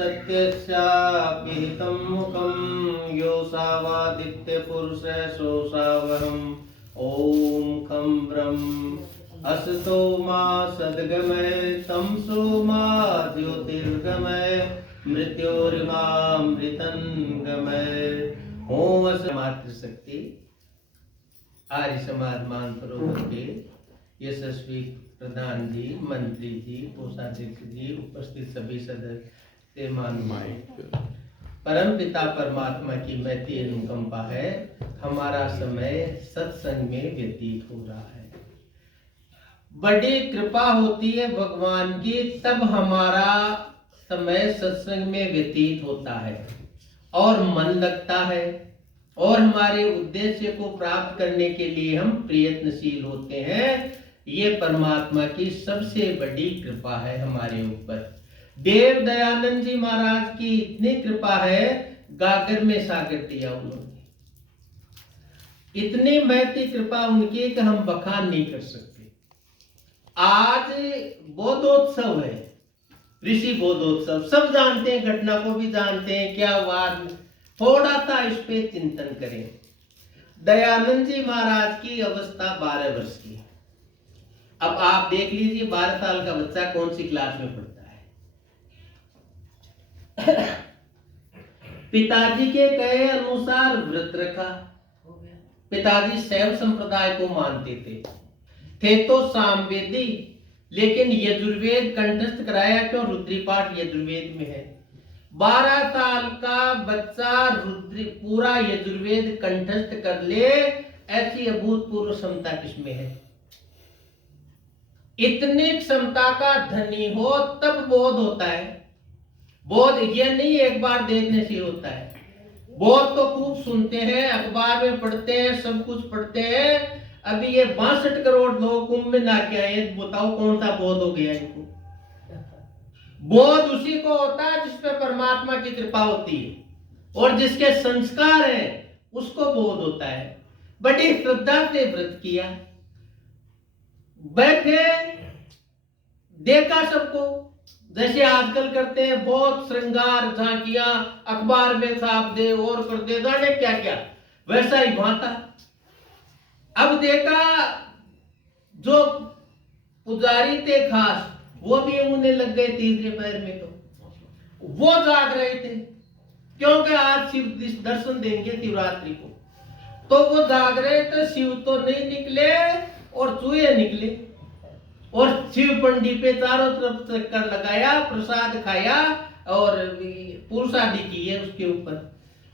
सत्यस्यापि हितं मुखं यो सावादित्य पुरुष सोऽसावहम् ॐ खं ब्रह्म असतो मा सद्गमय तमसो मा ज्योतिर्गमय मृत्योर्मामृतंगमय। ओम मातृशक्ति आर्य समाज मानसरोवर के यशस्वी प्रधान जी, मंत्री जी, कोषाध्यक्ष जी, उपस्थित सभी सदस्य मानुमाए, परम पिता परमात्मा की महती अनुकंपा है। हमारा समय सत्संग में व्यतीत हो रहा है। बड़ी कृपा होती है भगवान की, तब हमारा समय सत्संग में व्यतीत होता है और मन लगता है और हमारे उद्देश्य को प्राप्त करने के लिए हम प्रयत्नशील होते हैं। ये परमात्मा की सबसे बड़ी कृपा है हमारे ऊपर। देव दयानंद जी महाराज की इतनी कृपा है, गागर में सागर दिया उन्होंने। इतनी महती कृपा उनकी कि हम बखान नहीं कर सकते। आज बोधोत्सव है, ऋषि बोधोत्सव, सब जानते हैं, घटना को भी जानते हैं, क्या वाद, थोड़ा सा इस पे चिंतन करें। दयानंद जी महाराज की अवस्था 12 वर्ष की। अब आप देख लीजिए 12 साल का बच्चा कौन सी क्लास में पढ़ता है। पिताजी के कहे अनुसार व्रत रखा। पिताजी शैव संप्रदाय को मानते थे तो सामवेदी, लेकिन यजुर्वेद कंठस्थ कराया क्यों? रुद्रीपाठ यजुर्वेद में है। 12 साल का बच्चा पूरा यजुर्वेद कंठस्थ कर ले, ऐसी अभूतपूर्व क्षमता किसमें है? इतनी क्षमता का धनी हो तब बोध होता है। बोध ये नहीं एक बार देखने से होता है। बोध तो खूब सुनते हैं, अखबार में पढ़ते हैं, सब कुछ पढ़ते हैं। अभी ये 62 करोड़ लोग कुंभ में नाके आए, बताओ कौन सा बोध हो गया इनको? बोध उसी को होता है जिस पे परमात्मा की कृपा होती है और जिसके संस्कार है उसको बोध होता है। बड़ी श्रद्धा से व्रत किया, बैठे, देखा सबको, जैसे आजकल करते हैं, बहुत श्रृंगार झांकियां, अखबार में छाप दे और कर दे, जाने क्या क्या, वैसा ही वहां था। अब देखा जो पुजारी थे खास, वो भी उन्हें लग गए तीसरे पैर में। तो वो जाग रहे थे क्योंकि आज शिव दर्शन देंगे शिवरात्रि को, तो वो जाग रहे थे। शिव तो नहीं निकले और चूहे निकले और शिव पंडी पे चारों तरफ चक्कर लगाया, प्रसाद खाया और पुरुषादि की है उसके ऊपर।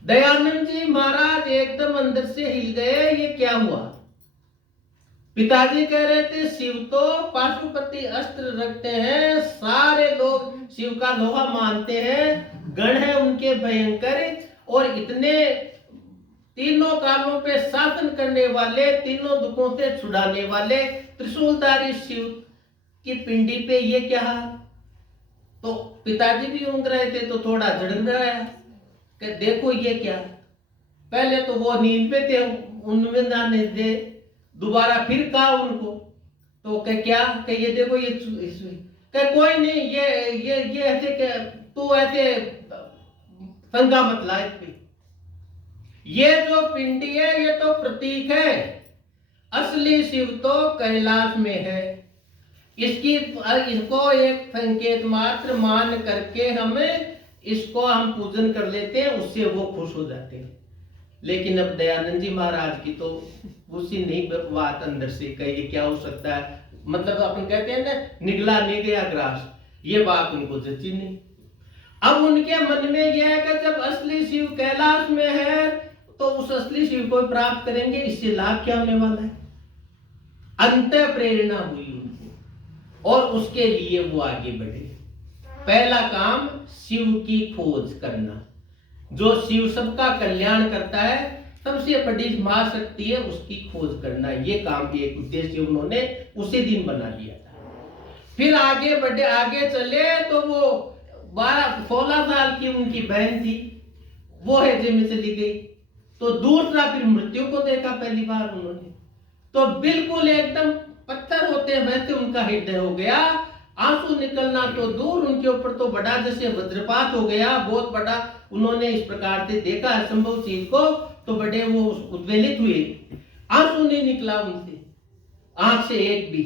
दयानंद जी महाराज एकदम अंदर से हिल गए, ये क्या हुआ? पिताजी कह रहे थे शिव तो पाशुपति अस्त्र रखते हैं, सारे लोग शिव का लोहा मानते हैं, गण है उनके भयंकर, और इतने तीनों कालों पे शासन करने वाले, तीनों दुखों से छुड़ाने वाले त्रिशूलधारी शिव की पिंडी पे ये क्या? तो पिताजी भी ऊँग रहे थे तो थोड़ा झड़क रहा है कि देखो ये क्या। पहले तो वो नींद पे थे, उनमें जाने दे, दोबारा फिर कहा उनको, तो क्या कि ये देखो ये कोई नहीं, ये ऐसे तू ऐसे शंका मत ला इस पे। ये जो पिंडी है ये तो प्रतीक है, असली शिव तो कैलाश में है। इसको एक संकेत मात्र मान करके हमें इसको हम पूजन कर लेते हैं, उससे वो खुश हो जाते हैं। लेकिन अब दयानंद जी महाराज की तो उसी नहीं बात अंदर से कही, क्या हो सकता है? मतलब अपन कहते हैं ना, निगला नहीं गया ग्रास, ये बात उनको जची नहीं। अब उनके मन में यह है कि जब असली शिव कैलाश में है तो उस असली शिव को प्राप्त करेंगे, इससे लाभ क्या होने वाला है? अंत प्रेरणा हुई उनको और उसके लिए वो आगे बढ़े। पहला काम शिव की खोज करना, जो शिव सबका कल्याण करता है, सबसे बड़ी महाशक्ति है, उसकी खोज करना। ये काम भी एक उद्देश्य उन्होंने उसी दिन बना लिया था। फिर आगे बढ़े, आगे चले तो वो 16 साल की उनकी बहन थी, वो हैजे में चली गई। तो दूसरा फिर मृत्यु को देखा पहली बार उन्होंने, तो बिल्कुल एकदम पत्थर होते वैसे उनका हृदय हो गया। आंसू निकलना तो दूर, उनके ऊपर तो बड़ा जैसे वज्रपात हो गया, बहुत बड़ा। उन्होंने इस प्रकार से देखा असंभव चीज को, तो बड़े वो उद्वेलित हुए। आंसू नहीं निकला उनसे, आंख से एक भी।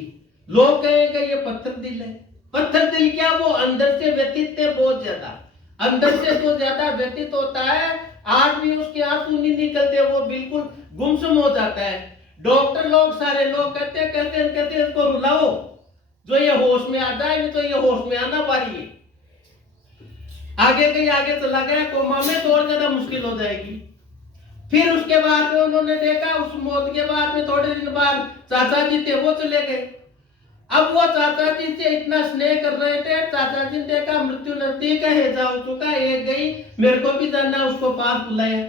लोग कहेंगे ये पत्थर दिल है। पत्थर दिल क्या, वो अंदर से व्यतीत थे बहुत ज्यादा, अंदर से तो ज्यादा व्यतीत होता है। आज भी उसके आंसू नहीं निकलते, वो बिल्कुल गुमसुम हो जाता है। डॉक्टर लोग, सारे लोग कहते इसको रुलाओ, जो ये होश में आ जाए, नहीं तो ये होश में आना पारी है। आगे चला गया कोमा में, तो और ज्यादा मुश्किल हो जाएगी। फिर उसके बाद में उन्होंने देखा, उस मौत के बाद में थोड़े दिन बाद चाचा जी थे वो चले गए। अब वो चाचा जी से इतना स्नेह कर रहे थे, चाचा जी ने देखा मृत्यु नजदीक है, जा चुका, एक गई, मेरे को भी जाना, उसको पास बुलाया।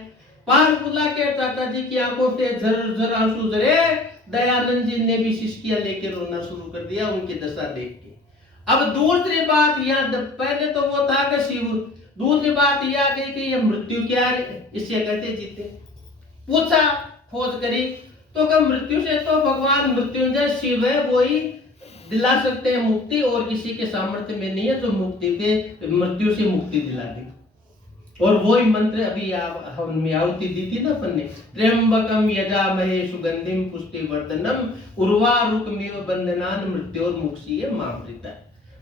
पास बुला के चाचा जी की आंखों से झर आंसू झरे। दयानंद जी ने भी सिसकियां लेके रोना शुरू कर दिया उनकी दशा देख के। अब दूसरी बात यहाँ, पहले तो वो था कि शिव, दूसरी बात यह आ गई कि ये मृत्यु क्या है, इससे कैसे जीते। पूछा, खोज करी, तो क्या मृत्यु से तो भगवान मृत्युंजय शिव है, वो ही दिला सकते हैं मुक्ति, और किसी के सामर्थ्य में नहीं है जो मुक्ति के, मृत्यु से मुक्ति दिला दे। और वो ही मंत्र अभी हमने आहुति दी थी ना अपन ने, त्र्यंबकम यजामहे सुगंधिम पुष्टिवर्धनम उर्वारुकमिव बंधनान मृत्योर्मुक्षीय मामृता।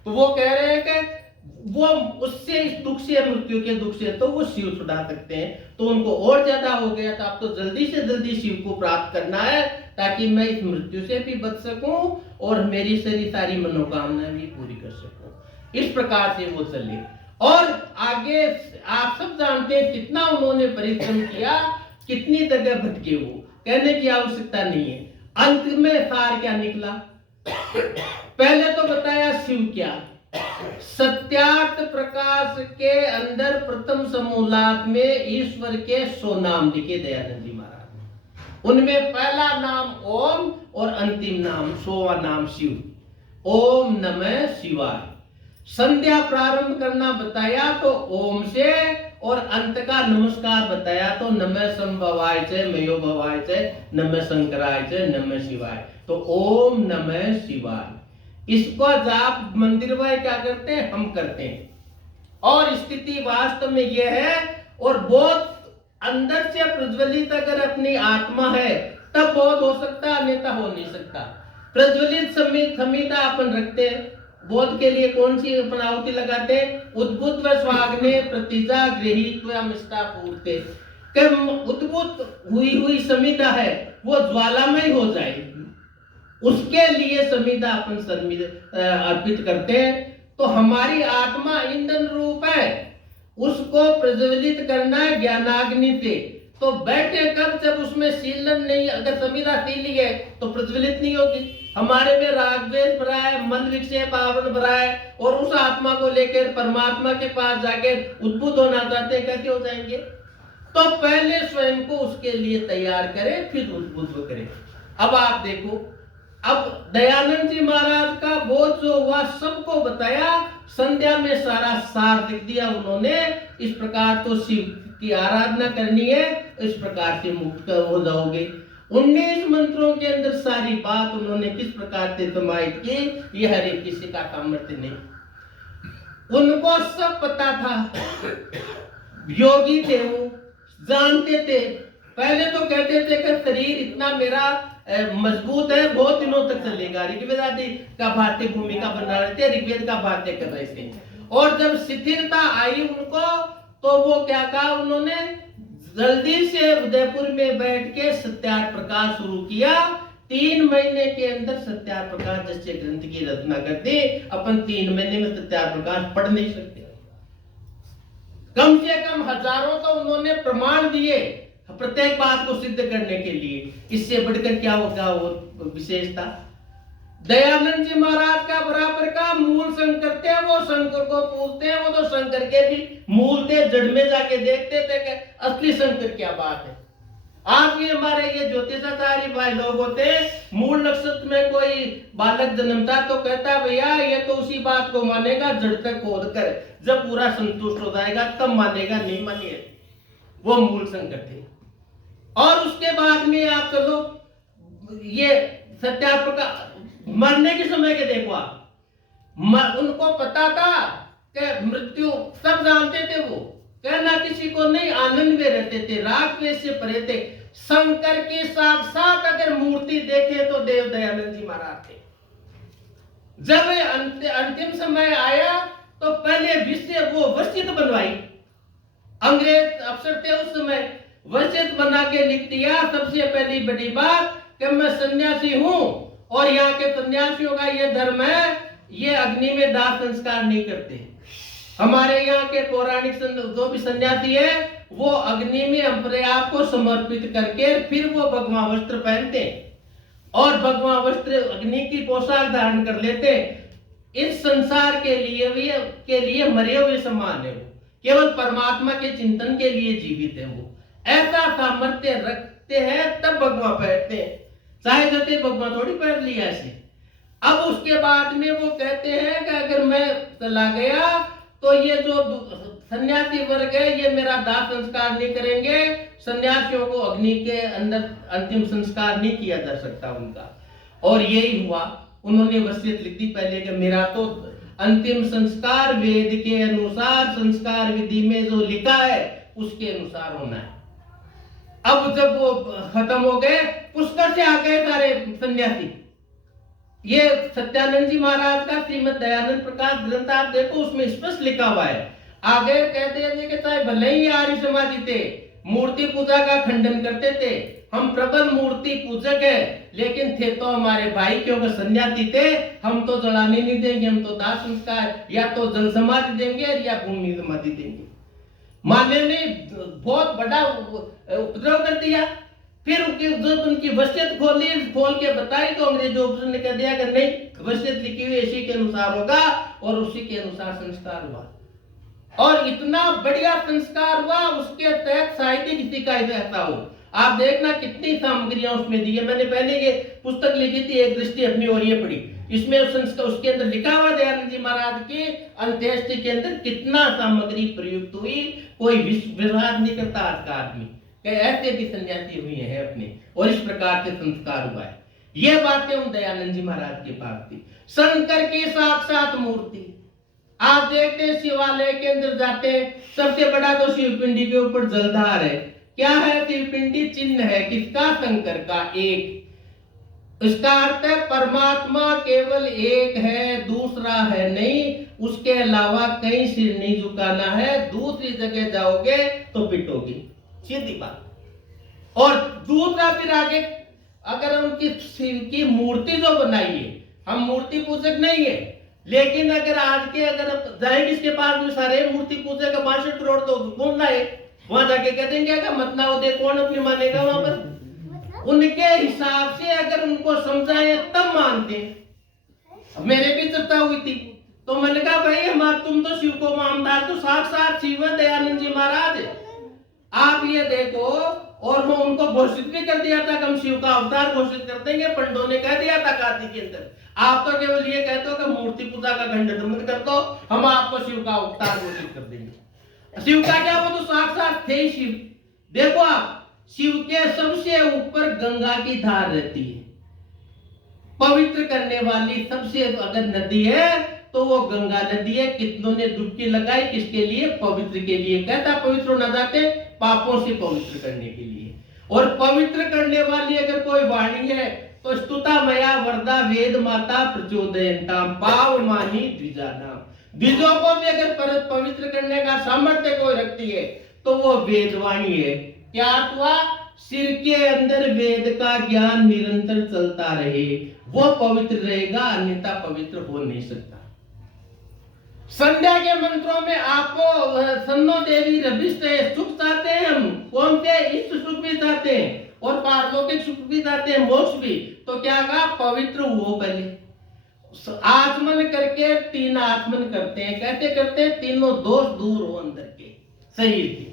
तो वो कह रहे हैं कि वो उससे, इस दुख से, मृत्यु के दुख से तो वो शिव छुड़ा सकते हैं। तो उनको और ज्यादा हो गया था, अब तो जल्दी से जल्दी शिव को प्राप्त करना है, ताकि मैं इस मृत्यु से भी बच सकूं और मेरी सारी मनोकामनाएं भी पूरी कर सकूं। इस प्रकार से वो चले। और आगे आप सब जानते हैं कितना उन्होंने परिश्रम किया, कितनी जगह भटके, वो कहने की आवश्यकता नहीं है। अंत में सार क्या निकला, पहले तो बताया शिव क्या, सत्यार्थ प्रकाश के अंदर प्रथम समूलात में ईश्वर के 100 नाम लिखे दयानंद जी महाराज। उनमें पहला नाम ओम और अंतिम नाम 100वां नाम शिव। ओम नमः शिवाय। संध्या प्रारंभ करना बताया तो ओम से, और अंत का नमस्कार बताया तो नमः संभवाय च मयो भवाय च नमः शंकराय च नमः शिवाय। तो ओम नमः शिवाय, इसको जाप मंदिर में क्या करते हैं, हम करते हैं। और स्थिति वास्तव में यह है, और बहुत अंदर से प्रज्वलित अगर अपनी आत्मा है तब बहुत हो सकता, अन्यथा हो नहीं सकता। प्रज्वलित समिता अपन रखते हैं, बोध के लिए कौन सी अपन आहुति लगाते हैं, उद्भुत व स्वाग्ने प्रतिजा गृहीत व मिष्टा पूर्ते। उद्भुत हुई समिता है वो ज्वालामय हो जाए, उसके लिए समिधा अपन अर्पित करते हैं। तो हमारी आत्मा ईंधन रूप है, उसको प्रज्वलित करना है ज्ञानाग्नि से। तो बैठे कब, जब उसमें शीलन नहीं, अगर समिधा शीली है तो प्रज्वलित नहीं होगी। हमारे में राग द्वेष भरा है, मन विक्षेप आवरण भरा है, और उस आत्मा को लेकर परमात्मा के पास जाके उद्भुत होना चाहते हैं, कैसे हो जाएंगे। तो पहले स्वयं को उसके लिए तैयार करें, फिर उद्भुत करें। अब आप देखो, अब दयानंद जी महाराज का बोध जो हुआ सबको बताया, संध्या में सारा सार लिख दिया उन्होंने। इस प्रकार तो शिव की आराधना करनी है, इस प्रकार से मुक्त हो जाओगे। 19 मंत्रों के अंदर सारी बात उन्होंने किस प्रकार से समाहित की, ये हर एक किसी का सामर्थ्य नहीं। उनको सब पता था, योगी थे, वो जानते थे। पहले तो कहते थे कि शरीर इतना मेरा मजबूत है, बहुत दिनों तक चलेगा। ऋग्वेद आदि का भारतीय भूमिका बना रहे थे, ऋग्वेद का भारतीय कर रहे थे। और जब शिथिलता आई उनको, तो वो क्या कहा उन्होंने, जल्दी से उदयपुर में बैठ के सत्यार्थ प्रकाश शुरू किया। 3 महीने के अंदर सत्यार्थ प्रकाश जैसे ग्रंथ की रचना कर दी। अपन 3 महीने में सत्यार्थ प्रकाश पढ़ नहीं सकते, कम से कम हजारों तो उन्होंने प्रमाण दिए प्रत्येक बात को सिद्ध करने के लिए। इससे बढ़कर क्या होगा वो विशेषता। दयानंद जी महाराज का बराबर का मूल शंकर थे, वो शंकर को पूछते हैं, वो तो शंकर के भी मूल थे, जड़ में जाके देखते थे कि असली शंकर क्या बात है। आज भी हमारे ये ज्योतिषाचार्य भाई लोग होते हैं, मूल नक्षत्र में कोई बालक जन्मता तो कहता है भैया ये तो उसी बात को मानेगा जड़ तक खोद कर, जब पूरा संतुष्ट हो जाएगा तब मानेगा, नहीं मानिए। वो मूल शंकर थे। और उसके बाद में आप चलो ये सत्यार्थ का मरने के समय के देखो आप, उनको पता था कि मृत्यु सब जानते थे, वो कहना किसी को नहीं, आनंद में रहते थे, राग द्वेष से परे थे। शंकर की साक्षात अगर मूर्ति देखे तो देव दयानंद जी महाराज थे। जब अंतिम समय आया तो पहले विषय वो वसीयत बनवाई, अंग्रेज अफसर थे उस समय, वसीयत बना के लिख दिया, सबसे पहली बड़ी बात कि मैं सन्यासी हूं और यहाँ के सन्यासियों का ये धर्म है, ये अग्नि में दाह संस्कार नहीं करते। हमारे यहाँ के पौराणिक जो भी सन्यासी है वो अग्नि में अपने आप को समर्पित करके फिर वो भगवा वस्त्र पहनते और भगवा वस्त्र अग्नि की पोशाक धारण कर लेते। इस संसार के लिए मरे हुए समान है, वो केवल परमात्मा के चिंतन के लिए जीवित है। वो ऐसा सामर्थ्य रखते हैं तब भगवा पहनते हैं, चाहे जैसे भगवा थोड़ी पहन लिया ऐसे। अब उसके बाद में वो कहते हैं कि अगर मैं चला गया तो ये जो सन्यासी वर्ग है ये मेरा दाह संस्कार नहीं करेंगे, सन्यासियों को अग्नि के अंदर अंतिम संस्कार नहीं किया जा सकता उनका। और यही हुआ, उन्होंने वसीयत लिख दी पहले कि मेरा तो अंतिम संस्कार वेद के अनुसार संस्कार विधि में जो लिखा है उसके अनुसार होना है। अब जब वो खत्म हो गए, पुष्कर से आ गए सारे सन्यासी। ये सत्यानंद जी महाराज का श्रीमद दयानंद प्रकाश ग्रंथ आप देखो, उसमें स्पष्ट लिखा हुआ है। आगे कहते हैं कि चाहे भले ही आर्य समाजी थे, मूर्ति पूजा का खंडन करते थे, हम प्रबल मूर्ति पूजक है, लेकिन थे तो हमारे भाई, क्योंकि सन्यासी थे, हम तो जलाने नहीं देंगे, हम तो दाह संस्कार या तो जल समाधि देंगे या भूमि समाधि देंगे। माने ने बहुत बड़ा उपद्रव कर दिया। फिर जब उनकी वसीयत खोल के बताई तो अंग्रेजों ने कह दिया कि नहीं, वसीयत लिखी हुई इसी के अनुसार होगा, और उसी के अनुसार संस्कार हुआ। और इतना बढ़िया संस्कार हुआ, उसके तहत साहित्य किसी का ऐसा हो। आप देखना कितनी सामग्रियां उसमें दी है। मैंने पहले ये पुस्तक लिखी थी, एक दृष्टि अपनी और ये पढ़ी, इसमें उसके अंदर लिखा हुआ दयानंद जी महाराज की अंत्येष्टि के अंदर कितना सामग्री प्रयुक्त हुई। कोई विवाद नहीं करता आज का आदमी, ऐसे भी सन्यासी हुए हैं अपने, और इस प्रकार से संस्कार हुआ है। ये बातें उन दयानंद जी महाराज के पास थी। शंकर की साक्षात मूर्ति आप देखते हैं, शिवालय के अंदर जाते हैं, सबसे बड़ा तो शिवपिंडी के ऊपर जलधार है। क्या है शिवपिंडी? चिन्ह है किसका? शंकर का। एक, इसका अर्थ है परमात्मा केवल एक है, दूसरा है नहीं, उसके अलावा कहीं सिर नहीं झुकाना है, दूसरी जगह जाओगे तो पिटोगे, सीधी बात। और दूसरा फिर आगे, अगर उनकी शिव की मूर्ति जो बनाई है, हम मूर्ति पूजक नहीं है, लेकिन अगर आज के अगर जाएंगे इसके पास में सारे मूर्ति पूजक 62 करोड़ तो घूमना है, वहां जाके कह देंगे क्या मतना हो दे, कौन अपनी मानेगा वहां पर? उनके हिसाब से अगर उनको समझाए तब मानते हैं। मेरे भी चर्चा हुई थी तो मैंने कहा भाई हमारा तुम तो शिव को मानदार तो साक्षात शिव दयानंद जी महाराज, आप ये देखो। और वो उनको घोषित भी कर दिया था कि हम शिव का अवतार घोषित कर देंगे, पंडितों ने कह दिया था कार्तिक के अंदर। आप तो केवल ये कहते हो कि मूर्ति पूजा का खंडन मत कर दो, हम आपको शिव का अवतार घोषित कर देंगे। शिव का क्या, वो तो साक्षात थे ही शिव। देखो आप, शिव के सबसे ऊपर गंगा की धार रहती है, पवित्र करने वाली सबसे अगर नदी है तो वो गंगा नदी है। कितनों ने डुबकी लगाई, किसके लिए? पवित्र के लिए। कहता पवित्र होना चाहते, पापों से पवित्र करने के लिए। और पवित्र करने वाली अगर कोई वाणी है तो स्तुता मया वरदा वेद माता प्रचोदयन्ताम पाव माही द्विजानाम। द्विजों को भी अगर पवित्र करने का सामर्थ्य कोई रखती है तो वो वेदवाणी है। क्या हुआ? सिर के अंदर वेद का ज्ञान निरंतर चलता रहे, वो पवित्र रहेगा, अन्यथा पवित्र हो नहीं सकता। संध्या के मंत्रों में आपको सन्नो देवी रभिष्ट सुख चाहते हैं, हम कौन से इष्ट सुख भी चाहते हैं और पारलौकिक सुख भी चाहते हैं, मोक्ष भी। तो क्या कहा? पवित्र हो पहले। आचमन करके 3 आचमन करते हैं। कैसे करते हैं? तीनों दोष दूर हो अंदर के शरीर के।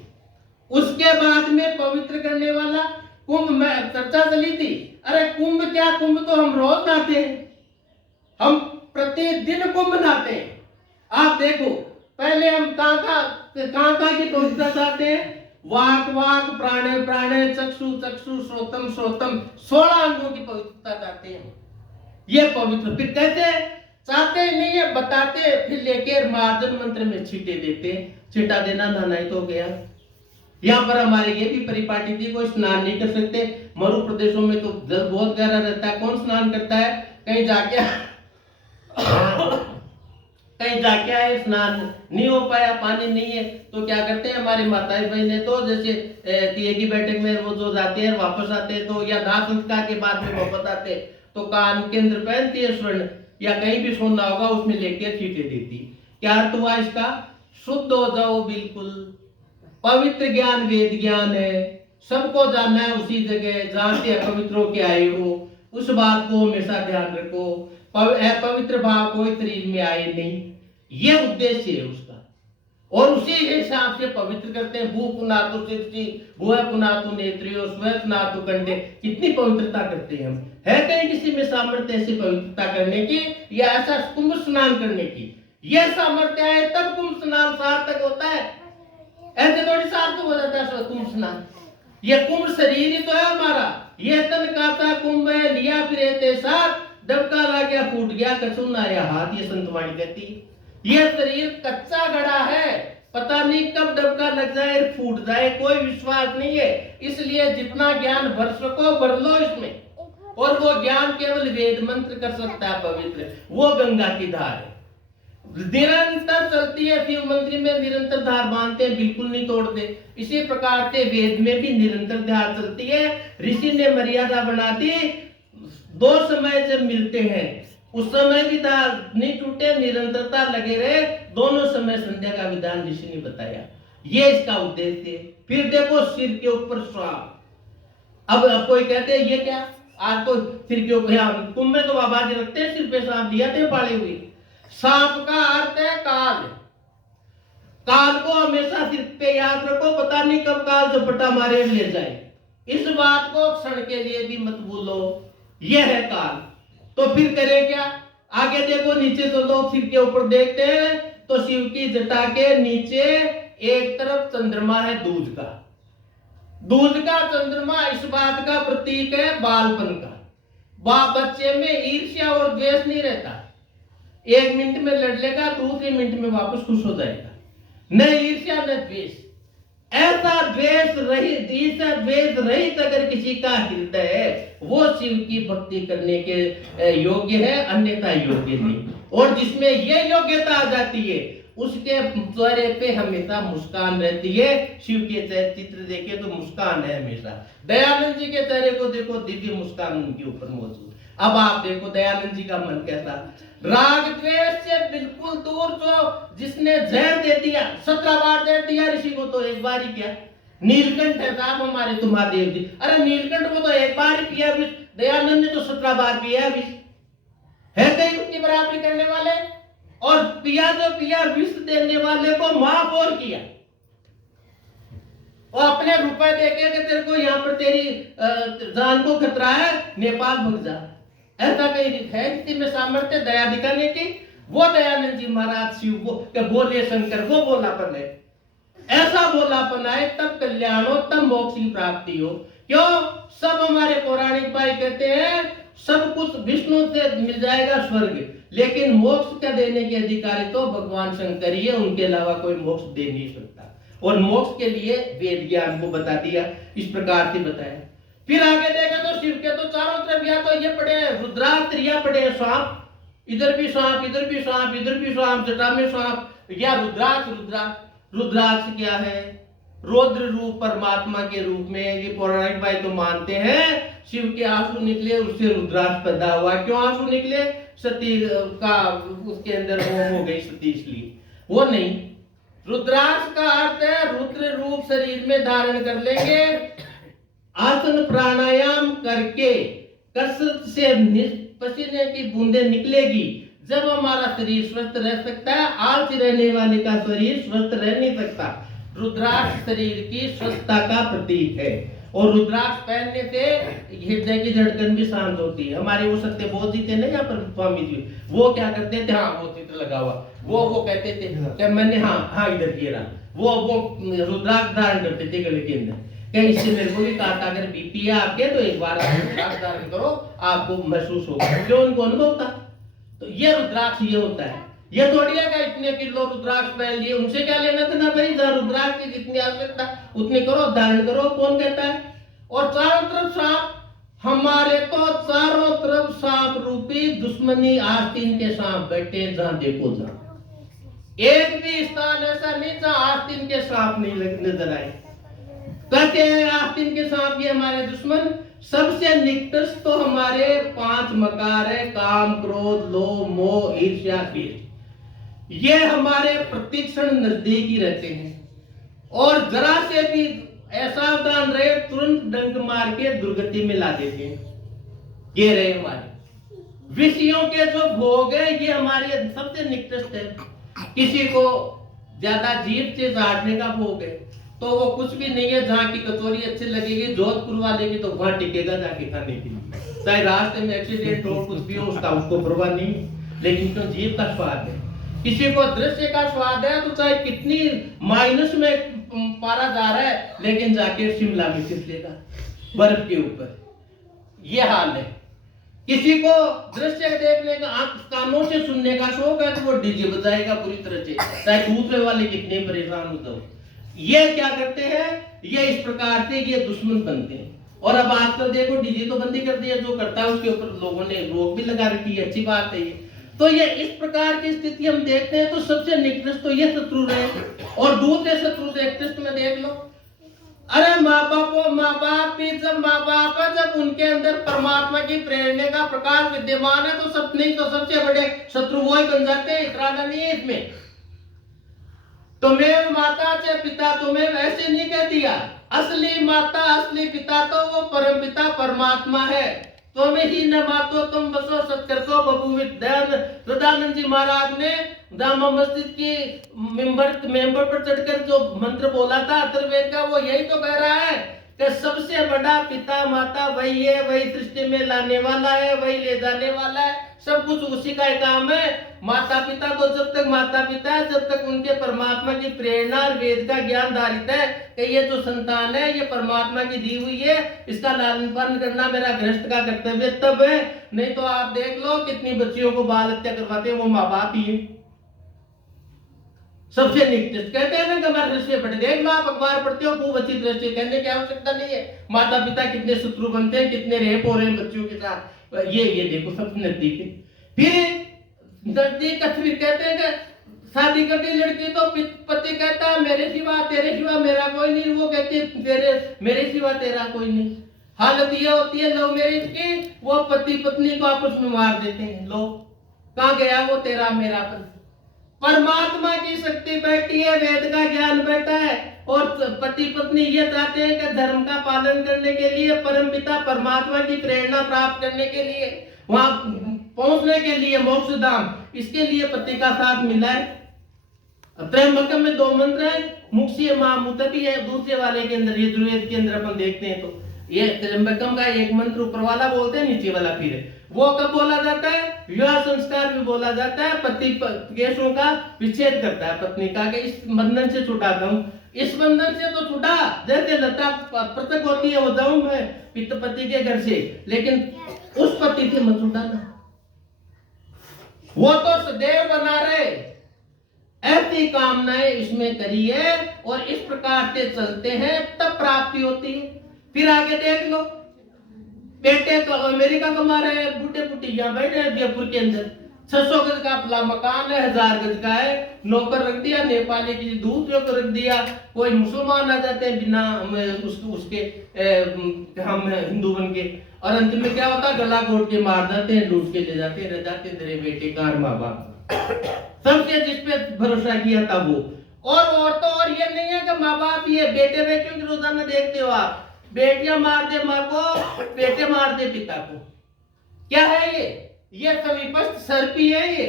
उसके बाद में पवित्र करने वाला कुंभ में चर्चा चली थी। अरे कुंभ क्या, कुंभ तो हम रोज नहाते हैं, हम प्रतिदिन कुंभ नहाते हैं। आप देखो पहले हम कहाँ की पवित्रता चाहते हैं? वाक वाक प्राणे प्राणे चक्षु चक्षु श्रोतम श्रोतम, 16 अंगों की पवित्रता चाहते हैं। ये पवित्र। फिर कहते हैं चाहते ही नहीं है, बताते फिर लेके मार्जन मंत्र में छींटे देते। छींटा देना नहाना ही तो गया। यहाँ पर हमारे ये भी परिपाटी थी, कोई स्नान नहीं कर सकते। मरु प्रदेशों में तो जल बहुत गहरा रहता है, कौन स्नान करता है? कहीं जाके कहीं जाके आए, स्नान नहीं हो पाया, पानी नहीं है, तो क्या करते हैं हमारे माताएं बहने, तो जैसे तिये की बैठक में वो जो जाते हैं वापस आते हैं, तो या दाह संस्कार के बाद में वापस आते हैं, तो कान के अंदर पहनती है स्वर्ण, या कहीं भी सोना होगा उसमें लेके छींटे देती। क्या अर्थ हुआ इसका? शुद्ध हो जाओ बिल्कुल। पवित्र ज्ञान वेद ज्ञान है, सबको जानना है उसी जगह जहां से पवित्र होके आए हो, उस बात को हमेशा ध्यान रखो। पवित्र भाव कोई शरीर में आए नहीं, ये उद्देश्य है उसका। और उसी हिसाब से पवित्र करते हैं। भू पुनातु शिरसी, भूय पुनातु नेत्रियो, स्व स्नातु कंठे। कितनी पवित्रता करते हैं हम। है कहीं किसी में सामर्थ्य ऐसी पवित्रता करने की, या ऐसा कुंभ स्नान करने की? यह सामर्थ्य है तब कुंभ स्नान सार्थक होता है, ऐसे थोड़ी सार्थक हो जाता है कुंभ स्नान। ये कुंभ शरीर ही तो है हमारा, ये तन काता कुंभ है, लिया फिर रहते साथ, डबका ला गया फूट गया, कछु ना आया हाथ, ये संतवाणी कहती है। यह शरीर कच्चा घड़ा है, पता नहीं कब डबका लग जाए फूट जाए, कोई विश्वास नहीं है। इसलिए जितना ज्ञान भर सको भर लो इसमें, और वो ज्ञान केवल वेद मंत्र कर सकता है पवित्र, वो गंगा की धार है, निरंतर चलती है। शिव मंदिर में निरंतर धार बांधते हैं, बिल्कुल नहीं तोड़ते। इसी प्रकार से वेद में भी निरंतर धार चलती है। ऋषि ने मर्यादा बना दी, 2 समय जब मिलते हैं उस समय भी धार नहीं टूटे, निरंतरता लगे रहे, दोनों समय संध्या का विधान ऋषि ने बताया। ये इसका उद्देश्य है। फिर देखो सिर के ऊपर श्राप। अब कोई कहते हैं ये क्या, आज तो सिर के ऊपर, कुंभ में तो बाबा जी रखते हैं सिर पे सांप दिया थे पाले हुए। सांप का अर्थ है काल। काल को हमेशा सिर पे याद रखो, पता नहीं कब काल झपटा मारे ले जाए। इस बात को क्षण के लिए भी मत भूलो, यह है काल। तो फिर करें क्या? आगे देखो, नीचे तो लोग सिर के ऊपर देखते हैं, तो शिव की जटा के नीचे एक तरफ चंद्रमा है दूज का। दूज का चंद्रमा इस बात का प्रतीक है बालपन का। बच्चे में ईर्ष्या और द्वेष नहीं रहता, 1 मिनट में लड़ लेगा, दूसरे मिनट में वापस खुश हो जाएगा। न ईर्ष्या न द्वेष। ऐसा द्वेष रहित अगर किसी का हृदय है, वो शिव की भक्ति करने के योग्य है, अन्यथा योग्य नहीं। और जिसमें ये योग्यता आ जाती है, उसके चेहरे पे हमेशा मुस्कान रहती है। शिव के चित्र देखे तो मुस्कान है हमेशा। दयानंद जी के चेहरे को देखो, दिव्य मुस्कान उनके ऊपर मौजूद। अब आप देखो दयानंद जी का मन कैसा, राग द्वेष से बिल्कुल दूर। जो जिसने जहर दे दिया, 17 बार जहर दिया ऋषि को, तो एक बार ही क्या? नीलकंठ है साहब हमारे तो महादेव जी, अरे नीलकंठ को तो एक बार ही पिया विष, दयानंद ने तो 17 बार पिया विष। है कहीं उनकी बराबरी करने वाले? और पिया जो पिया विष देने वाले को माफ और किया, और अपने रुपए देके कि तेरे को यहाँ पर तेरी जान को खतरा है, नेपाल भाग जा। ऐसा कहीं है किसी में सामर्थ्य दया दिखाने की? वो दयानंद जी महाराज शिव वो बोले शंकर, वो बोलापन है। ऐसा बोलापन आए तब कल्याण हो, तब मोक्ष की प्राप्ति हो। क्यों? सब हमारे पौराणिक भाई कहते हैं सब कुछ विष्णु से मिल जाएगा स्वर्ग, लेकिन मोक्ष का देने के अधिकारी तो भगवान शंकर ही है, उनके अलावा कोई मोक्ष दे नहीं सकता। और मोक्ष के लिए वेद ज्ञान को बता दिया, इस प्रकार से बताया। फिर आगे देखा तो शिव के तो चारों तरफ या तो ये पड़े हैं रुद्राक्ष, या पड़े हैं सांप, इधर भी सांप, इधर भी सांप, इधर भी सांप, जटा में सांप, या रुद्राक्ष। रुद्राक्ष क्या है? रौद्र रूप परमात्मा के रूप में। ये पौराणिक भाई तो मानते हैं शिव के आंसू निकले, उससे रुद्राक्ष पैदा हुआ। क्यों आंसू निकले? सती का उसके अंदर होम हो गई सती, इसलिए। वो नहीं, रुद्राक्ष का अर्थ है रुद्र रूप शरीर में धारण कर लेंगे, आसन प्राणायाम करके कसरत से पसीने की बूंदें निकलेगी, जब हमारा शरीर स्वस्थ रह सकता है। आलसी रहने वाले का शरीर स्वस्थ रह नहीं सकता। रुद्राक्ष शरीर की स्वस्थता का प्रतीक है, और रुद्राक्ष पहनने से हृदय की धड़कन भी शांत होती है। हमारे वो सत्यबोध जी थे ना यहाँ पर स्वामी जी, वो क्या करते थे, हाँ वो चित्र लगा हुआ, वो कहते थे कि मैंने हाँ इधर किया, वो रुद्राक्ष धारण करते थे गले के अंदर। क्या इससे मेरे को भी कहा था अगर बीपी है आपके तो एक बार आप रुद्राक्ष धारण करो, आपको महसूस होगा। क्यों? उनको अनुभव था। तो ये रुद्राक्ष ये होता है। ये थोड़ी है कि इतने किलो रुद्राक्ष पहन लिए, उनसे क्या लेना देना भाई, जहाँ रुद्राक्ष की जितनी आवश्यकता उतनी करो, धारण करो, कौन कहता है। और चारों तरफ सांप, हमारे तो चारों तरफ सांप रूपी दुश्मनी आस्तीन के सांप बैठे, जहां देखो जहां, एक भी स्थान ऐसा नहीं जहां आस्तीन के सांप नहीं नजर आए। कहते हैं आस्तीन के सांप ये हमारे दुश्मन। सबसे निकटस्थ तो हमारे 5 मकार है, काम, क्रोध, लोभ, मोह, ईर्ष्या, द्वेष। ये हमारे प्रतिक्षण नजदीक ही रहते हैं, और जरा से भी असावधान रहे तुरंत डंक मार के दुर्गति में ला देते हैं। ये रहे हमारे विषयों के जो भोग है, ये हमारे सबसे निकटस्थ है। किसी को ज्यादा जीभ से चाटने का भोग है तो वो कुछ भी नहीं है, जहाँ की कचौरी अच्छी लगेगी जोधपुर वाले की तो वहां टिकेगा जाके खाने के लिए, चाहे रास्ते में एक्सीडेंट हो कुछ भी हो, उसको परवाह नहीं, लेकिन क्यों जीभ का स्वाद है। किसी को दृश्य का स्वाद है तो चाहे कितनी माइनस में पारा जा रहा है, लेकिन जाके शिमला में फिसलेगा बर्फ के ऊपर, ये हाल है। किसी को दृश्य देखने का, कानों से सुनने का शौक है तो वो डीजे बजाएगा पूरी तरह से, चाहे दूसरे वाले कितने परेशान हो जाओ। ये क्या करते हैं, ये इस प्रकार से ये दुश्मन बनते हैं। और अब आजकल देखो डीजे तो बंदी कर दिया, जो करता है उसके ऊपर लोगों ने रोक भी लगा रखी है, अच्छी बात है ये। तो ये इस प्रकार की स्थिति हम देखते हैं, तो सबसे निकटस्थ तो ये शत्रु रहे। और दूसरे शत्रु से निकटस्थ में देख लो, अरे माँ बाप भी जब माँ बाप है, जब उनके अंदर परमात्मा की प्रेरणा का प्रकाश विद्यमान है तो सब नहीं तो सबसे बड़े शत्रु वो ही बन जाते हैं, इतना नहीं है इसमें। तुम्हें माता से पिता, तुम्हें ऐसे नहीं कह दिया, असली माता असली पिता तो वो परम पिता परमात्मा है। तुम्हें ही न मातो तुम बसो सत्कर्तो बभूवित। सदानंद जी महाराज ने जामा मस्जिद की मेंबर पर चढ़कर जो मंत्र बोला था अथर्ववेद का, वो यही तो कह रहा है कि सबसे बड़ा पिता माता वही है, वही सृष्टि में लाने वाला है, वही ले जाने वाला है, सब कुछ उसी का काम है। माता पिता तो जब तक माता पिता है, जब तक उनके परमात्मा की प्रेरणा और वेद का ज्ञान धारित है कि ये जो संतान है ये परमात्मा की दी हुई है, इसका लालन पालन करना मेरा गृहस्थ का कर्तव्य तब है। नहीं तो आप देख लो कितनी बच्चियों को बाल हत्या करवाते हैं, वो माँ बाप ही है। सबसे निकटस्थ कहते हैं ना कि हमारे दृष्टि पढ़े, देख लो आप अखबार पढ़ते हो खूब अच्छी दृष्टि, कहने की आवश्यकता नहीं है। माता पिता कितने शत्रु बनते हैं, कितने रेप हो रहे हैं बच्चों के साथ, ये देखो सबसे नजदीक है। फिर नजदीक फिर कहते हैं कि शादी करती लड़की तो पति कहता है मेरे सिवा तेरे सिवा मेरा कोई नहीं, वो कहती है मेरे सिवा तेरा कोई नहीं। हालत ये होती है लव मैरिज की, वो पति पत्नी को आपस में मार देते हैं। लो कहाँ गया वो तेरा मेरा पति। परमात्मा की शक्ति बैठी है, वेद का ज्ञान बैठा है, और पति पत्नी ये चाहते हैं कि धर्म का पालन करने के लिए, परम पिता परमात्मा की प्रेरणा प्राप्त करने के लिए, वहां पहुंचने के लिए मोक्ष धाम, इसके लिए पति का साथ मिला है। त्रयंबकम में 2 मंत्र है, मुक्ष्य महामुतपि है दूसरे वाले के अंदर, यजुर्वेद के अंदर अपन देखते हैं तो ये त्रयंबकम का एक मंत्र ऊपर वाला बोलते हैं, नीचे वाला फिर है। वो कब बोला जाता है, विवाह संस्कार भी बोला जाता है। पति केशों का विच्छेद करता है पत्नी का, कि इस बंधन से छुटाता हूं, इस बंधन से तो छुटा, जैसे लता पृथक होती है वो जाऊं मैं पति के घर से, लेकिन उस पति से मत छुटाना, वो तो सदैव बना रहे। ऐसी कामनाएं इसमें करिए और इस प्रकार से चलते हैं तब प्राप्ति होती है। फिर आगे देख लो, बेटे तो अमेरिका कमा रहे हैं, बूढ़े बुढ़ी यहाँ बैठे हैं जयपुर के अंदर, 600 गज का अपना मकान है, 1000 गज का है, नौकर रख दिया, नेपाली किसी दूसरे को रख दिया, कोई मुसलमान आ जाते हैं बिना उसके हम हिंदू बन के, और अंतिम में क्या होता है, गला घोट के मार जाते हैं, लूट के ले जाते हैं, रह जाते हैं तेरे बेटे का माँ बाप। सबसे जिस पे भरोसा किया था वो, और तो और ये नहीं है कि माँ बाप ये बेटे बेटियों की रोजाना देखते हो आप, बेटियां मार दे माँ को, बेटे मार दे पिता को। क्या है ये समीपस्थ सर्पी है ये,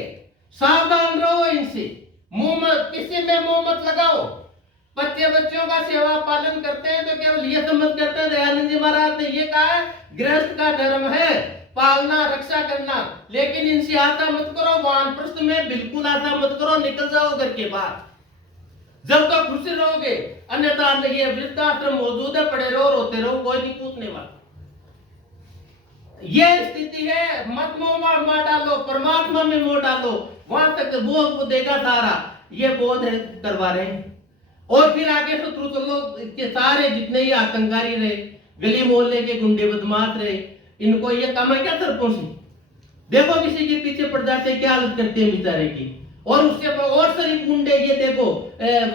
सावधान रहो इनसे, मुंह मत किसी में मुंह मत लगाओ। बच्चों का सेवा पालन करते हैं तो केवल ये समझ करते हैं, दयानंद जी महाराज ने ये कहा है गृहस्थ का धर्म है पालना रक्षा करना, लेकिन इनसे आशा मत करो, वानप्रस्थ में बिल्कुल आशा मत करो, निकल जाओ घर के बाहर जब तक खुशी रहोगे, अन्यथा ये वृद्धाश्रम मौजूद है, पड़े रहो रोते रहो, कोई नहीं पूछने वाला। ये स्थिति है, मत मोह डालो, परमात्मा में मोह डालो, वहां तक वो देगा सारा, ये बोध है करवा रहे हैं। और फिर आगे शत्रु तो लोग के सारे जितने ही आतंककारी रहे, गली मोहल्ले के गुंडे बदमाश रहे, इनको ये काम है क्या सरपों से, देखो किसी के पीछे पड़ जाते क्या हालत करते हैं बेचारे की। और उससे और शरीफ गुंडे ये देखो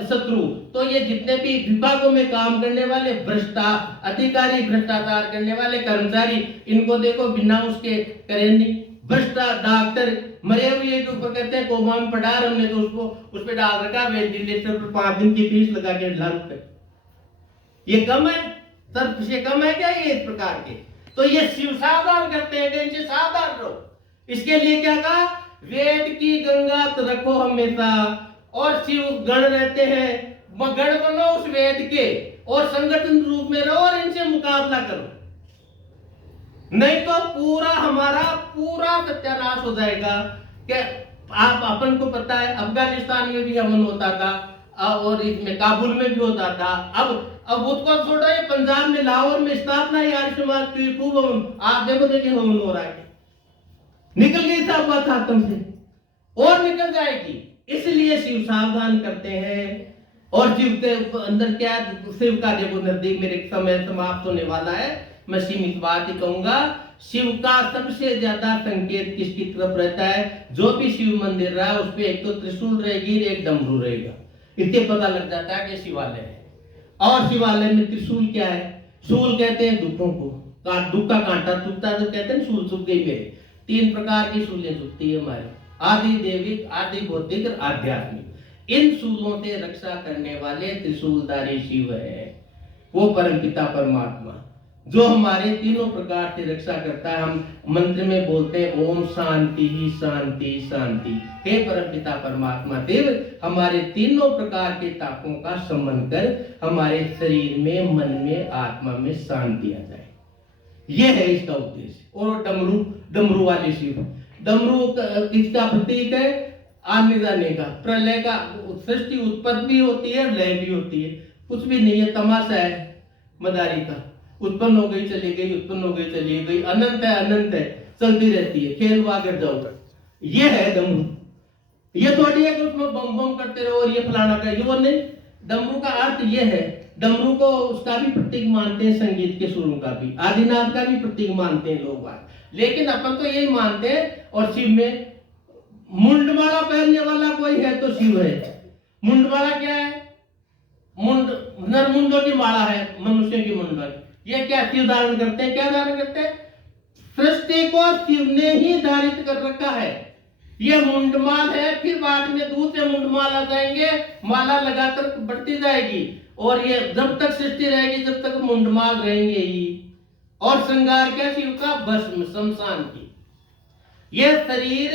शत्रु, तो ये जितने भी विभागों में काम करने वाले अधिकारी, भ्रष्टाचार करने वाले कर्मचारी, इनको देखो बिना उसके करेंगे। डॉक्टर मरे हुए के ऊपर कहते हैं कोमा में पड़ा, हमने तो उसको उस पर डाल रखा वेंटिलेटर पर 5 दिन की फीस लगा के ₹1,00,000। ये कम है सर, ये कम है क्या ये इस प्रकार के? तो ये शिव सावधान करते हैं कि इनसे सावधान रहो। इसके लिए क्या कहा, वेद की गंगा रखो हमेशा, और शिव गण रहते हैं, गण बनो उस वेद के, और संगठन रूप में रहो और इनसे मुकाबला करो, नहीं तो पूरा हमारा पूरा सत्यानाश हो जाएगा। कि आप अपन को पता है अफगानिस्तान में भी हवन होता था, और इसमें काबुल में भी होता था। अब उसको छोड़ो, ये पंजाब में लाहौर में स्थापना आर्य समाज की खूब हवन, आप देखो देखिए हवन हो रहा है, निकल गई सब बात हाथों से और निकल जाएगी। इसलिए शिव सावधान करते हैं। और शिव के अंदर क्या, शिव का देखो नजदीक, मेरे समय समाप्त होने वाला है, मैं सीमित बात ही कहूंगा। शिव का सबसे ज्यादा संकेत किसकी तरफ रहता है, जो भी शिव मंदिर रहा है उस पे एक तो त्रिशूल रहेगी, एक डमरू रहेगा, इससे पता लग जाता है कि शिवालय है। और शिवालय में त्रिशूल क्या है, शूल कहते हैं दुखों को, दुख का कांटा चुभता है तो कहते हैं शूल चुभ गई मेरे। 3 प्रकार की शूलें चुभती है हमारी, आदि देविक, आदि भौतिक और आध्यात्मिक। इन शूलों से रक्षा करने वाले त्रिशूलधारी शिव है, वो परमपिता परमात्मा, जो हमारे तीनों प्रकार से रक्षा करता है। हम मंत्र में बोलते हैं ओम शांति ही शांति शांति। हे परमपिता परमात्मा देव, हमारे तीनों प्रकार के तापों का शमन कर हमारे शरीर में, मन में, आत्मा में शांति आ जाए, ये है इसका उद्देश्य। और डमरू वाले शिव, डमरू किसका प्रतीक है, आने जाने का, प्रलय का, सृष्टि उत्पत्ति भी होती है, लय भी होती है, कुछ भी नहीं है, तमाशा है मदारी का, उत्पन्न हो गई चली गई, उत्पन्न हो गई चली गई, अनंत है, चलती रहती है, खेल वागर जाओ। ये है डमरू। ये थोड़ी है कि उसमें बम बम करते रहो और ये फलाना का, ये वो नहीं। डमरू का अर्थ ये है, डमरू को उसका भी प्रतीक मानते हैं, संगीत के सुरों का भी, आदिनाथ का भी प्रतीक मानते हैं लोग बात, लेकिन अपन तो यही मानते हैं। और शिव में मुंडमाला पहनने वाला कोई है तो शिव है। मुंडमाला क्या है, मुंड नरमुंडों की माला है, मनुष्य की मुंड। ये क्या शिव धारण करते हैं, क्या धारण करते हैं, सृष्टि को शिव ने ही धारित कर रखा है। ये मुंडमाल है, फिर बाद में दूसरे मुंडमाल आ जाएंगे, माला लगाकर बढ़ती जाएगी, और ये जब तक सृष्टि रहेगी जब तक मुंडमाल रहेंगे ही। और श्रृंगार क्या शिव का, भस्म, शमशान की। ये शरीर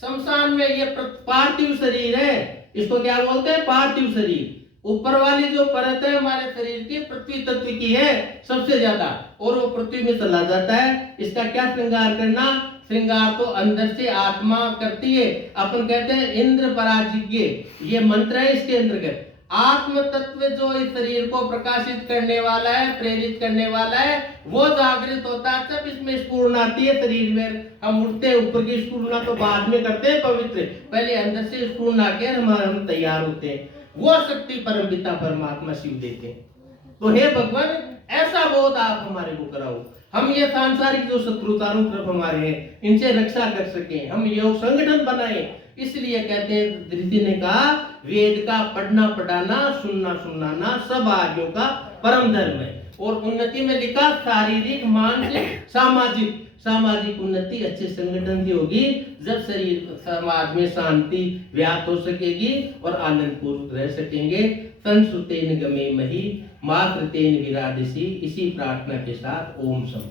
शमशान में, ये पार्थिव शरीर है, इसको क्या बोलते हैं, पार्थिव शरीर। ऊपर वाली जो परत है हमारे शरीर की, पृथ्वी तत्व की है सबसे ज्यादा, और वो पृथ्वी में चला जाता है। इसका क्या श्रृंगार करना, श्रृंगार तो अंदर से आत्मा करती है। अपन कहते हैं इंद्र पराजिज्ञ, ये मंत्र है इसके अंतर्गत। आत्म तत्व जो इस शरीर को प्रकाशित करने वाला है, प्रेरित करने वाला है, वो जागृत होता है तब इसमें स्फूर्णा आती है शरीर में। हम उठते ऊपर की स्फूर्णा तो बाद में करते हैं पवित्र, पहले अंदर से स्फूर्णा के हम तैयार होते हैं। वो शक्ति परमपिता परमात्मा शिव देते हैं। तो हे भगवान, ऐसा बोध आप हमारे को कराओ, हम ये सांसारिक जो शत्रु चारों तरफ हमारे हैं इनसे रक्षा कर सके, हम योग संगठन बनाए। इसलिए कहते हैं, ऋषि ने कहा वेद का पढ़ना पढ़ाना, सुनना सुनाना सब आर्यों का परम धर्म है। और उन्नति में लिखा शारीरिक, मानसिक, सामाजिक। सामाजिक उन्नति अच्छे संगठन की होगी जब शरीर समाज में शांति व्याप्त हो सकेगी और आनंद पूर्वक रह सकेंगे। संसुतेन गमे मही मातृतेन विरादिसी। इसी प्रार्थना के साथ ओम शम।